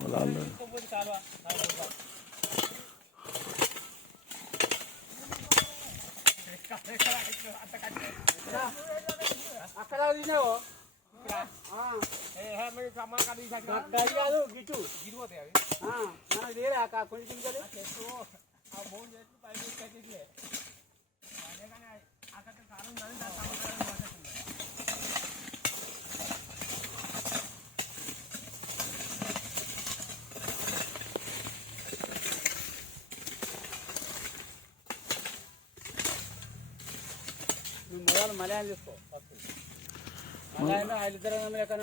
పొలాల్లో అక్కడ తీసినావు? కాదు గిట్టు ఆ, మనకు తీరా అక్క? కొంచెం నువ్వు మొదలు మలయాళం తీసుకో ఫస్ట్. మలయాళంలో ఐదు ఎక్కడ